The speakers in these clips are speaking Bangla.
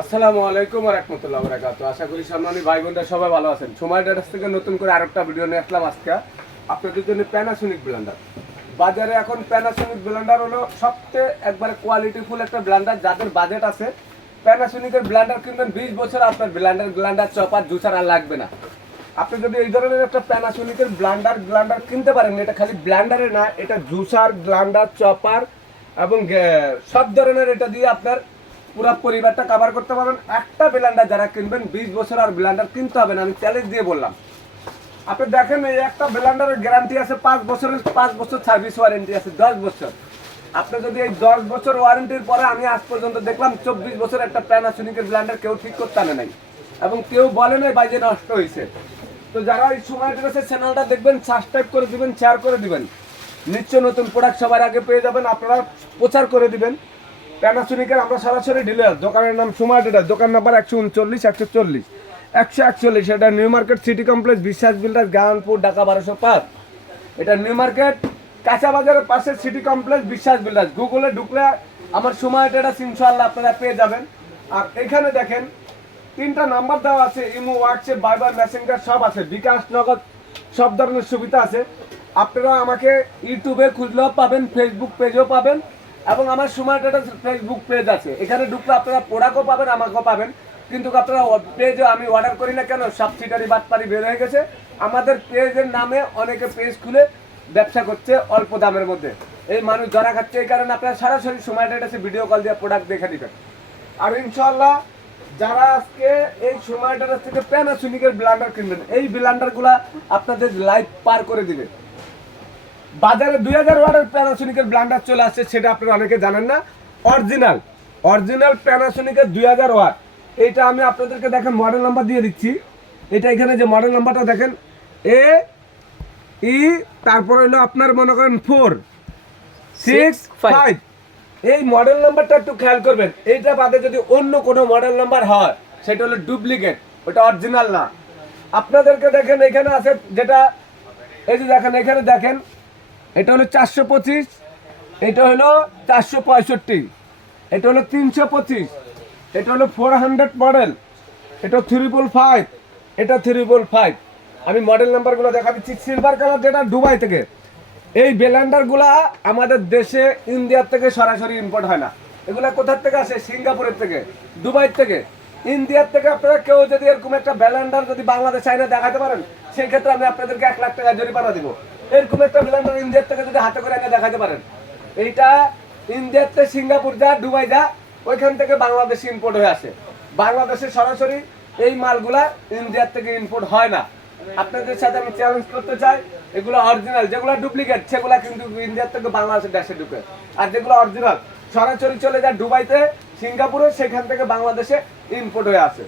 আসসালামু আলাইকুম রহমতুল্লাহ বরাকাত আশা করি সম্মানী ভাই বোনরা সবাই ভালো আছেন। সময় ডেটাস থেকে নতুন করে আরেকটা ভিডিও নিয়ে আসলাম আজকে। আপনাদের জন্য প্যানাসোনিক ব্লেন্ডার বাজারে এখন প্যানাসোনিক ব্লেন্ডার হলো সবচেয়ে একবারে কোয়ালিটিফুল একটা ব্লেন্ডার যাদের বাজেট আছে প্যানাসোনিকের ব্লেন্ডার কিনবেন। বিশ বছর আপনার ব্লেন্ডার ব্লেন্ডার চপার, জুসার আর লাগবে না। আপনি যদি এই ধরনের একটা প্যানাসোনিকের ব্লান্ডার ব্লান্ডার কিনতে পারেন, এটা খালি ব্লান্ডারে না, এটা জুসার ব্লান্ডার চপার এবং সব ধরনের এটা দিয়ে আপনার পুরো পরিবারটা কভার করতে পারবেন। একটা ব্লান্ডার যারা কিনবেন, বিশ বছর আর ব্লান্ডার কিনতে হবে না, আমি চ্যালেঞ্জ দিয়ে বললাম। আপনি দেখেন এই একটা ব্লেন্ডারের গ্যারান্টি আছে, পাঁচ বছরের, পাঁচ বছর সার্ভিস ওয়ারেন্টি আছে, দশ বছর। আপনি যদি এই দশ বছর ওয়ারেন্টির পরে, আমি আজ পর্যন্ত দেখলাম চব্বিশ বছর একটা প্যানাসোনিকের ব্লেন্ডার কেউ ঠিক করতে আনে নাই। এবং কেউ বলে নাই বাইরে নষ্ট হয়েছে তো যারা এই সময়টা আছে চ্যানেলটা দেখবেন সাবস্ক্রাইব করে দিবেন শেয়ার করে দিবেন। নিশ্চয় নতুন প্রোডাক্ট সবার আগে পেয়ে যাবেন, আপনারা প্রচার করে দিবেন। প্যানাসোনিকের আমরা সরাসরি ডিলার দোকানের নাম সুমার ডিলার দোকান নাম্বার একশো উনচল্লিশ, একশো চল্লিশ। একশো একচল্লিশ, এটা New Market City Complex Biswas builder Ganpur Dhaka বারোশো পাঁচ। এটা নিউ মার্কেট কাঁচা বাজারের পাশে সিটি কমপ্লেক্স বিশ্বাস বিল্ডার্স গুগলে ঢুকলে আমার সময় এটা ইনশাল্লাহ আপনারা পেয়ে যাবেন। আর এখানে দেখেন, তিনটা নাম্বার দেওয়া আছে ইমো হোয়াটসঅ্যাপ বাইবার মেসেঞ্জার সব আছে। বিকাশ, নগদ, সব ধরনের সুবিধা আছে। আপনারা আমাকে ইউটিউবে খুঁজলেও পাবেন ফেসবুক পেজও পাবেন। এবং আমার সময় একটা ফেসবুক পেজ আছে। এখানে ঢুকলে আপনারা প্রোডাক্টও পাবেন, আমাকেও পাবেন। কিন্তু আপনারা পেজও আমি অর্ডার করি না কেন সাবসিডারি বাটপারি বের হয়ে গেছে। আমাদের পেজের নামে অনেকে পেজ খুলে ব্যবসা করছে অল্প দামের মধ্যে। এই মানুষ ধরা খাচ্ছে এই কারণে আপনারা সরাসরি সময়টা এটা ভিডিও কল দিয়ে প্রোডাক্ট দেখে দিবেন আর ইনশাল্লাহ যারা আজকে এই সময়টার থেকে প্যানাসোনিকের ব্লান্ডার কিনবেন, এই ব্লান্ডারগুলা আপনাদের লাইফ পার করে দিবে। বাজারে দুই হাজার ওয়াটের প্যানাসোনিকের ব্লান্ডার চলে আসছে সেটা আপনারা অনেকে জানেন না। অরিজিনাল অরিজিনাল প্যানাসোনিকের দুই হাজার ওয়াট। এইটা আমি আপনাদেরকে দেখেন মডেল নাম্বার দিয়ে দিচ্ছি। এটা এখানে যে মডেল নাম্বারটা দেখেন এ ই তারপর হলো আপনার মনে করেন ফোর সিক্স ফাইভ এই মডেল নাম্বারটা একটু খেয়াল করবেন। এইটা বাদে যদি অন্য কোনো মডেল নাম্বার হয় সেটা হলো ডুপ্লিকেট ওটা অরিজিনাল না। আপনাদেরকে দেখেন এখানে আছে যেটা এই যে দেখেন এখানে দেখেন এটা হলো চারশো পঁচিশ, এটা হলো চারশো পঁয়ষট্টি, এটা হলো তিনশো পঁচিশ, এটা হলো ফোর হান্ড্রেড মডেল, এটা থ্রিপল ফাইভ, এটা থ্রিপল ফাইভ। আমি মডেল নাম্বারগুলো দেখা দিচ্ছি সিলভার কালার যেটা দুবাই থেকে। এই ব্লেন্ডারগুলা আমাদের দেশে ইন্ডিয়ার থেকে সরাসরি ইম্পোর্ট হয় না। এগুলা কোথার থেকে আসে? সিঙ্গাপুরের থেকে, দুবাই থেকে। ইন্ডিয়ার থেকে আপনারা কেউ যদি এরকম একটা ব্লেন্ডার যদি বাংলাদেশ চাইনা দেখাতে পারেন সেই ক্ষেত্রে আমি আপনাদেরকে এক লাখ টাকা জরিমানা দিব। এরকম একটা ব্লেন্ডার ইন্ডিয়ার থেকে যদি হাতে করে দেখাতে পারেন। এইটা থেকে সিঙ্গাপুর যা, দুবাই যা, ওইখান থেকে বাংলাদেশে ইম্পোর্ট হয়ে আসে। বাংলাদেশে সরাসরি এই মালগুলা ইন্ডিয়ার থেকে ইম্পোর্ট হয় না। আপনাদের সাথে আমি চ্যালেঞ্জ করতে চাই, এগুলো অরিজিনাল যেগুলো ডুপ্লিকেট সেগুলো কিন্তু ইন্ডিয়ার থেকে বাংলাদেশের দেশে ঢুকে। আর যেগুলো অরিজিনাল সরাসরি চলে যায় দুবাইতে, সিঙ্গাপুরে, সেখান থেকে বাংলাদেশে ইম্পোর্ট হয়ে আসে।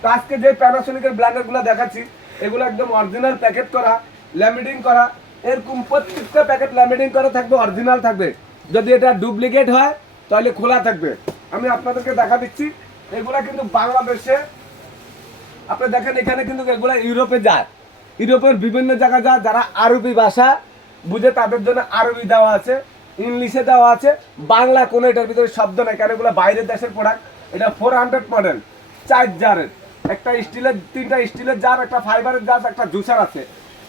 তো আজকে যে প্যানাসোনিকের ব্ল্যান্ডারগুলো দেখাচ্ছি, এগুলো একদম অরিজিনাল প্যাকেট করা ল্যামিডিং করা এরকম প্রত্যেকটা প্যাকেট ল্যামিডিং করা থাকবে অরিজিনাল থাকবে। যদি এটা ডুপ্লিকেট হয়, তাহলে খোলা থাকবে। আমি আপনাদেরকে দেখা দিচ্ছি, এগুলা কিন্তু বাংলাদেশে, আপনি দেখেন এখানে কিন্তু এগুলো ইউরোপে যায়। ইউরোপের বিভিন্ন জায়গা যায়, যারা আরবি ভাষা বুঝে তাদের জন্য আরবি দেওয়া আছে, ইংলিশে দেওয়া আছে, বাংলা কোনো এটার ভিতরে শব্দ নাই, কারণ এগুলো বাইরের দেশের প্রোডাক্ট এটা ফোর হান্ড্রেড মডেল চার জারের। একটা স্টিলের তিনটা স্টিলের জার, একটা ফাইবারের জার, একটা জুসার আছে।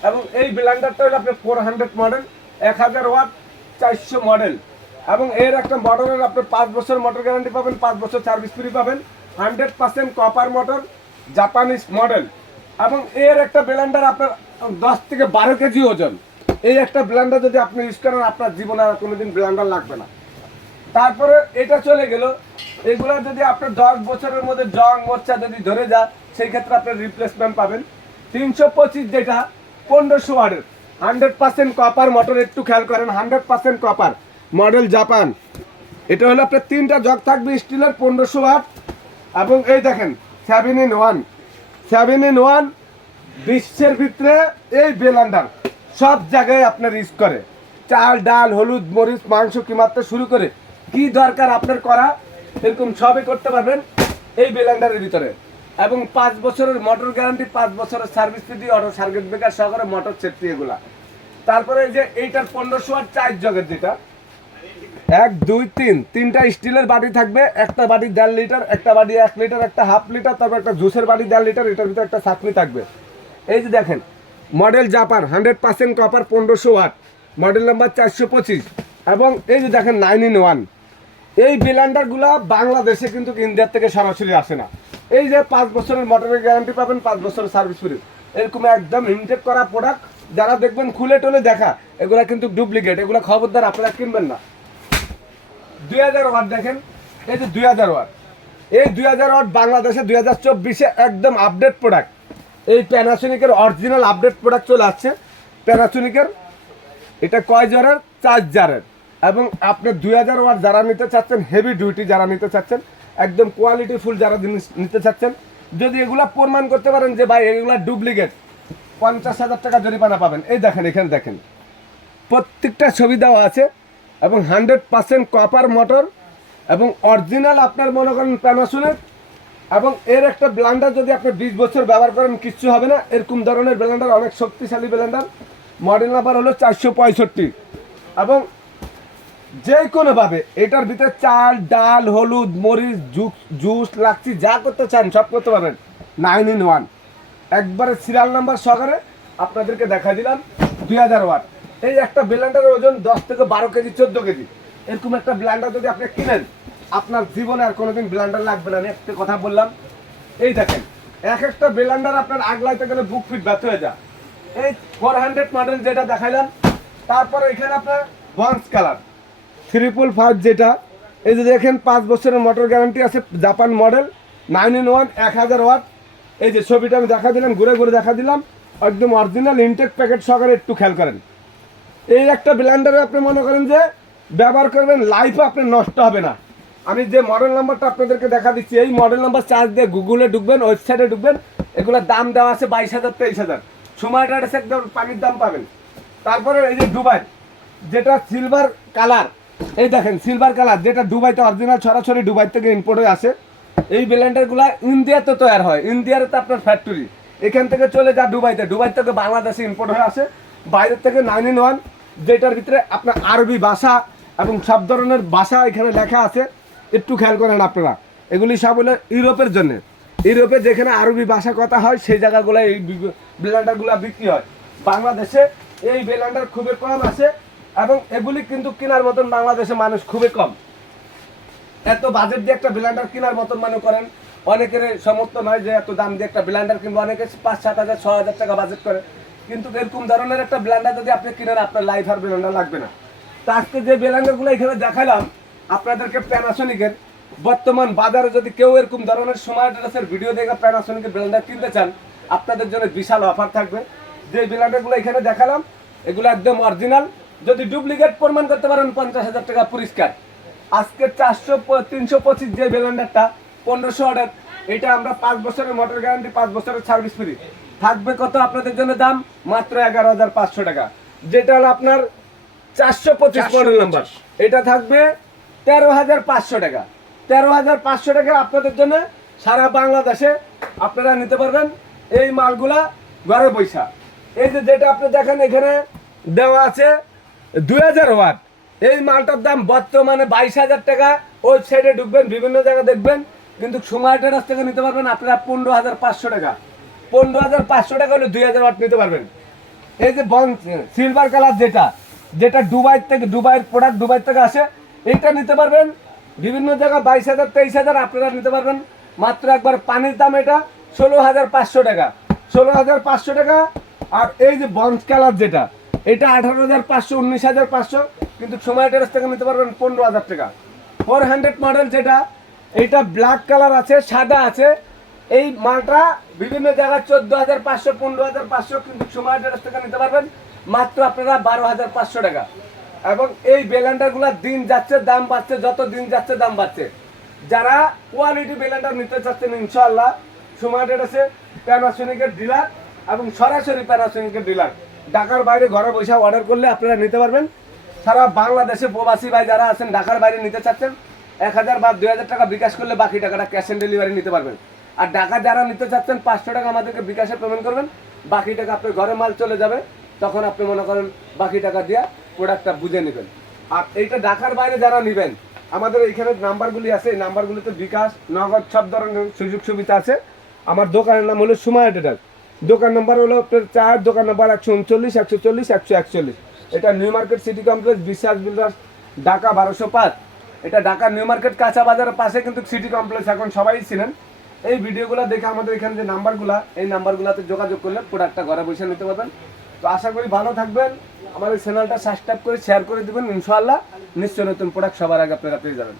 এবং এই ব্লেন্ডারটা হলো আপনার ফোর হান্ড্রেড মডেল এক হাজার ওয়াট চারশো মডেল এবং এর একটা মোটরের আপনি পাঁচ বছর মোটর গ্যারান্টি পাবেন, পাঁচ বছর সার্ভিস ফ্রি পাবেন hundred percent copper motor Japanese model এবং এর একটা ব্লেন্ডার আপনার দশ থেকে বারো কেজি ওজন। এই একটা ব্লেন্ডার যদি আপনি ইউজ করেন, আপনার জীবনে আর কোনোদিন ব্লেন্ডার লাগবে না। তারপরে এটা চলে গেল। এগুলো যদি আপনার দশ বছরের মধ্যে জং মোর্চা যদি ধরে যায়, সেই ক্ষেত্রে আপনার রিপ্লেসমেন্ট পাবেন। তিনশো পঁচিশ যেটা পনেরোশো ওয়ার্ডের হান্ড্রেড পার্সেন্ট কপার মোটর একটু খেয়াল করেন hundred percent copper model Japan এটা হলো আপনার তিনটা জগ থাকবে স্টিলের পনেরোশো ওয়াট এবং এই দেখেন seven in one seven in one বিশ্বের ভিতরে এই বেলান্ডার সব জায়গায় আপনার ইউজ করে। চাল, ডাল, হলুদ, মরিচ, মাংস কিমাতে শুরু করে, কি দরকার আপনার করা, এরকম সবই করতে পারবেন এই বেলান্ডারের ভিতরে। এবং পাঁচ বছরের মোটর গ্যারান্টি পাঁচ বছরের service free auto circuit breaker সহকারে মোটর সেফটি এগুলা। তারপরে যে এইটার পনেরোশো আর চার জগের যেটা, এক, দুই, তিন, তিনটা স্টিলের বাটি থাকবে, একটা বাটি দেড় লিটার, একটা বাটি এক লিটার, একটা হাফ লিটার, তারপর একটা জুসের বাটি দেড় লিটার, এটার ভিতরে একটা চাটনি থাকবে। এই যে দেখেন model Japan hundred percent copper পনেরোশো ওয়াট মডেল নাম্বার চারশো পঁচিশ, এবং এই যে দেখেন নাইন ইন ওয়ান এই ব্লেন্ডারগুলা বাংলাদেশে কিন্তু ইন্ডিয়ার থেকে সরাসরি আসে না। এই যে পাঁচ বছরের মোটরের গ্যারান্টি পাবেন, পাঁচ বছরের সার্ভিস ফ্রি এরকম একদম ইনটেক করা প্রোডাক্ট যারা দেখবেন খুলে টলে দেখা, এগুলা কিন্তু ডুপ্লিকেট এগুলো খবরদার আপনারা কিনবেন না। দুই হাজার ওয়াট দেখেন, এই যে দুই হাজার ওয়াট এই দুই হাজার ওয়াট বাংলাদেশে দুই হাজার চব্বিশে একদম আপডেট প্রোডাক্ট এই প্যানাসোনিকের অরিজিনাল আপডেট প্রোডাক্ট চলে আসছে। প্যানাসোনিকের এটা কয় জারের? চার জারের। এবং আপনি দুই হাজার ওয়াট যারা নিতে চাচ্ছেন হেভি ডিউটি যারা নিতে চাচ্ছেন একদম কোয়ালিটি ফুল যারা জিনিস নিতে চাচ্ছেন, যদি এগুলা প্রমাণ করতে পারেন যে ভাই এগুলা ডুপ্লিকেট পঞ্চাশ হাজার টাকা জরিমানা পাবেন। এই দেখেন, এখানে দেখেন। প্রত্যেকটা ছবি দেওয়া আছে এবং হান্ড্রেড পার্সেন্ট কপার মোটর এবং অরিজিনাল আপনার মনে করেন প্যানাসোনের এবং এর একটা ব্লান্ডার যদি আপনি বিশ বছর ব্যবহার করেন, কিচ্ছু হবে না। এরকম ধরনের ব্লেন্ডার অনেক শক্তিশালী ব্লেন্ডার মডেল নাম্বার হলো চারশো পঁয়ষট্টি। এবং যে কোনোভাবে এটার ভিতরে চাল, ডাল, হলুদ, মরিচ, জুস জুস, লাচ্ছি, যা করতে চান, সব করতে পারবেন। নাইন ইন ওয়ান একবারে সিরিয়াল নাম্বার সহকারে আপনাদেরকে দেখা দিলাম, দুই হাজার ওয়াট এই একটা ব্লেন্ডারের ওজন দশ থেকে বারো কেজি, চোদ্দ কেজি। এরকম একটা ব্লেন্ডার যদি আপনি কিনেন, আপনার জীবনে আর কোনোদিন ব্লেন্ডার লাগবে না। আমি একটা কথা বললাম, এই দেখেন, এক একটা ব্লেন্ডার আপনার আগলাইতে গেলে বুক ফিট ব্যর্থ হয়ে যায়। এই ফোর হান্ড্রেড মডেল যেটা দেখাইলাম, তারপরে এখানে আপনার বন্স কালার ট্রিপল ফাইভ যেটা, এই যে দেখেন পাঁচ বছরের মোটর গ্যারান্টি আছে Japan model nine in one এক হাজার ওয়াট এই যে ছবিটা আমি দেখা দিলাম, ঘুরে ঘুরে দেখা দিলাম, একদম অরিজিনাল ইনটেক প্যাকেট সহকারে একটু খেয়াল করেন। এই একটা ব্লেন্ডারে আপনি মনে করেন যে, ব্যবহার করবেন লাইফে আপনি নষ্ট হবে না। আমি যে মডেল নাম্বারটা আপনাদেরকে দেখা দিচ্ছি, এই মডেল নাম্বার চার্জ দিয়ে গুগলে ঢুকবেন ওয়েবসাইটে ঢুকবেন এগুলোর দাম দেওয়া আছে বাইশ হাজার, তেইশ হাজার। সময়টা একদম পানির দাম পাবেন। তারপরে এই যে দুবাই যেটা সিলভার কালার এই দেখেন সিলভার কালার যেটা দুবাইতে অরিজিনাল সরাসরি দুবাই থেকে ইম্পোর্ট হয়ে আসে। এই ব্লেন্ডারগুলো ইন্ডিয়াতে তৈরি হয়। ইন্ডিয়ার তো আপনার ফ্যাক্টরি এখান থেকে চলে যা দুবাইতে। দুবাই থেকে বাংলাদেশে ইম্পোর্ট হয়ে আসে। বাইরের থেকে নাইন ইন ওয়ান যেটার ভিতরে আপনার আরবি ভাষা এবং সব ধরনের ভাষা এখানে লেখা আছে। একটু খেয়াল করেন আপনারা। এগুলি সব হলো ইউরোপের জন্য। ইউরোপে যেখানে আরবি ভাষা কথা হয়, সেই জায়গাগুলো এই ব্লেন্ডারগুলো বিক্রি হয়। বাংলাদেশে এই ব্লেন্ডার খুবই কম আছে। এবং এগুলি কিন্তু কেনার মতন বাংলাদেশে মানুষ খুবই কম। এত বাজেট দিয়ে একটা ব্লেন্ডার কেনার মতন মনে করেন, অনেকের সমর্থ নয় যে এত দাম দিয়ে একটা ব্লেন্ডার কিনবো, অনেকে পাঁচ, সাত হাজার, ছ হাজার টাকা বাজেট করে। কিন্তু এরকম ধরনের একটা ব্লেন্ডার যদি আপনি কিনেন, আপনার লাইফ আর ব্লেন্ডার লাগবে না। তো আজকে যে ব্লেন্ডারগুলো এখানে দেখালাম, আপনাদেরকে প্যানাসোনিকের বর্তমান বাজারে যদি কেউ এরকম ধরনের সময় ড্রেসের ভিডিও দেখে প্যানাসোনিকের ব্লেন্ডার কিনতে চান, আপনাদের জন্য বিশাল অফার থাকবে। যে ব্লেন্ডারগুলো এখানে দেখালাম, এগুলো একদম অরিজিনাল যদি ডুপ্লিকেট প্রমাণ করতে পারেন পঞ্চাশ হাজার টাকা পুরস্কার আজকে চারশো তিনশো পঁচিশ যে ব্লেন্ডারটা পনেরোশো অর্ডার এটা আমরা পাঁচ বছরের মোটর গ্যারান্টি পাঁচ বছরের সার্ভিস ফ্রি থাকবে কত আপনাদের জন্য দাম? মাত্র এগারো হাজার পাঁচশো টাকা। যেটা হলো আপনার চারশো পঁচিশ মডেল নাম্বার এটা থাকবে তেরো হাজার পাঁচশো টাকা। তেরো হাজার পাঁচশো টাকা আপনাদের জন্য সারা বাংলাদেশে আপনারা নিতে পারবেন এই মালগুলা ঘরে বৈশা। এই যে যেটা আপনি দেখেন এখানে দেওয়া আছে দুই হাজার ওয়াট। এই মালটার দাম বর্তমানে বাইশ হাজার টাকা। ওয়েবসাইটে ঢুকবেন, বিভিন্ন জায়গায় দেখবেন। কিন্তু সময় টেরাস থেকে নিতে পারবেন আপনারা পনেরো হাজার পাঁচশো টাকা। পনেরো হাজার পাঁচশো টাকা হলে দুই হাজার ওয়াট নিতে পারবেন। এই যে বন সিলভার কালার যেটা যেটা দুবাই থেকে, দুবাইয়ের প্রোডাক্ট দুবাই থেকে আসে, এইটা নিতে পারবেন। বিভিন্ন জায়গায় বাইশ হাজার, তেইশ হাজার আপনারা নিতে পারবেন। মাত্র একবার পানির দাম এটা ষোলো হাজার পাঁচশো টাকা। ষোলো হাজার পাঁচশো টাকা। আর এই যে বঞ্চ কালার যেটা এটা আঠারো হাজার পাঁচশো, উনিশ হাজার পাঁচশো, কিন্তু সময় টেরাস থেকে নিতে পারবেন পনেরো হাজার টাকা। ফোর হান্ড্রেড মডেল যেটা, এটা ব্ল্যাক কালার আছে, সাদা আছে। এই মালটা বিভিন্ন জায়গায় চোদ্দ হাজার পাঁচশো, পনেরো হাজার পাঁচশো, কিন্তু সময় টেরাস থেকে নিতে পারবেন মাত্র আপনারা বারো হাজার পাঁচশো টাকা। এবং এই বেলান্ডারগুলোর দিন যাচ্ছে, দাম বাড়ছে, যত দিন যাচ্ছে, দাম বাড়ছে। যারা কোয়ালিটি বেলান্ডার নিতে চাচ্ছেন, ইনশাআল্লাহ সময় টেরাসে প্যানাসোনিকের ডিলার এবং সরাসরি প্যানাসোনিকের ডিলার ঢাকার বাইরে ঘরে বসে অর্ডার করলে আপনারা নিতে পারবেন। সারা বাংলাদেশে প্রবাসী ভাই যারা আছেন, ঢাকার বাইরে নিতে চাচ্ছেন, এক হাজার বা দুই হাজার টাকা বিকাশ করলে বাকি টাকাটা ক্যাশ অন ডেলিভারি নিতে পারবেন। আর ঢাকা যারা নিতে চাচ্ছেন, পাঁচশো টাকা আমাদেরকে বিকাশে পেমেন্ট করবেন। বাকি টাকা আপনার ঘরে মাল চলে যাবে, তখন আপনি মনে করেন বাকি টাকা দিয়ে প্রোডাক্টটা বুঝে নেবেন। আর এইটা ঢাকার বাইরে যারা নেবেন, আমাদের এইখানে নাম্বারগুলি আছে, এই নাম্বারগুলিতে বিকাশ, নগদ, সব ধরনের সুযোগ সুবিধা আছে। আমার দোকানের নাম হলো সুমায়া ডেটার দোকান নাম্বার হলো আপনার চার, দোকান নাম্বার একশো উনচল্লিশ, একশো চল্লিশ, একশো একচল্লিশ। এটা New Market City Complex, Biswas builders, Dhaka বারোশো পাঁচ। এটা ঢাকা নিউ মার্কেট, কাঁচা বাজারের পাশে কিন্তু সিটি কমপ্লেক্স, এখন সবাই ছিলেন এই ভিডিওগুলো দেখে আমাদের এখানে যে নাম্বারগুলো, এই নাম্বারগুলোতে যোগাযোগ করলে প্রোডাক্টটা ঘরে বসে নিতে পারবেন। তো আশা করি ভালো থাকবেন। আমাদের চ্যানেলটা সাবস্ক্রাইব করে শেয়ার করে দেবেন, ইনশাআল্লাহ। নিশ্চয় নতুন প্রোডাক্ট সবার আগে আপনারা পেয়ে যাবেন।